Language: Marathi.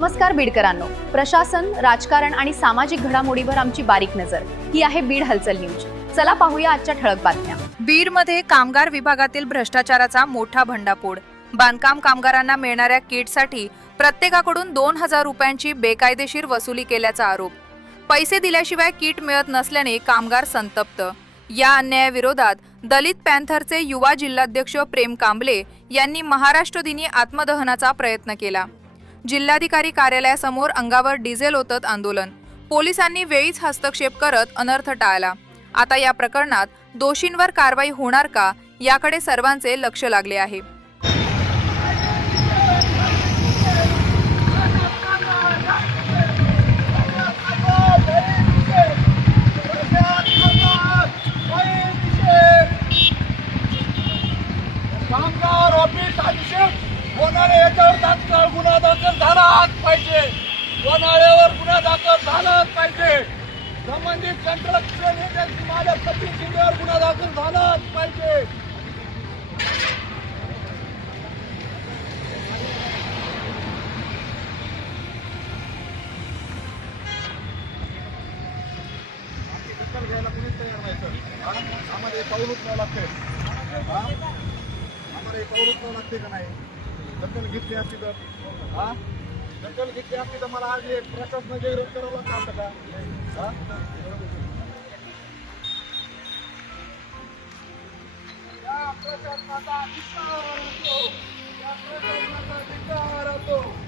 नमस्कार बीडकरांनो, प्रशासन, राजकारण आणि सामाजिक घडामोडीवर आमची बारीक नजर. ही आहे बीड हलचल न्यूज. चला पाहूया आजच्या ठळक बातम्या. बीडमध्ये कामगार विभागातील भ्रष्टाचाराचा मोठा भंडाफोड. बांधकाम कामगारांना मिळणाऱ्या किटसाठी प्रत्येकाकडून 2000 रुपयांची बेकायदेशीर वसुली केल्याचा आरोप. पैसे दिल्याशिवाय किट मिळत नसल्याने कामगार संतप्त. या अन्यायाविरोधात दलित पॅन्थरचे युवा जिल्हाध्यक्ष प्रेम कांबले यांनी महाराष्ट्र दिनी आत्मदहनाचा प्रयत्न केला. जिल्हाधिकारी कार्यालयासमोर अंगावर डिझेल ओतत आंदोलन. पोलिसांनी वेळीच हस्तक्षेप करत अनर्थ टाळला. आता या प्रकरणात दोषींवर कारवाई होणार का, याकडे सर्वांचे लक्ष लागले आहे. कामगार ऑफिस अभिषेक होणारे याच्यावर तात्काळ गुन्हा दाखल झालाच पाहिजे. वनाळ्यावर गुन्हा दाखल झालाच पाहिजे. संबंधित कंट्रक्शन एजन्सी मालक सचिन शिंदेवर गुन्हा दाखल झालाच पाहिजे. दखल घ्यायला कुणीच तयार नाही सर. आम्हाला एक पाऊल उचलावं लागते. आम्हाला एक पाऊल उचलावं लागते का नाही? दखल घेतली असती तर दखल घेतली असती तर मला आज एक प्रशासनाचे विरोध करावं लागतं का? या प्रशासनाचा धिक्कार असतो. या प्रशासनाचा धिक्कार असतो.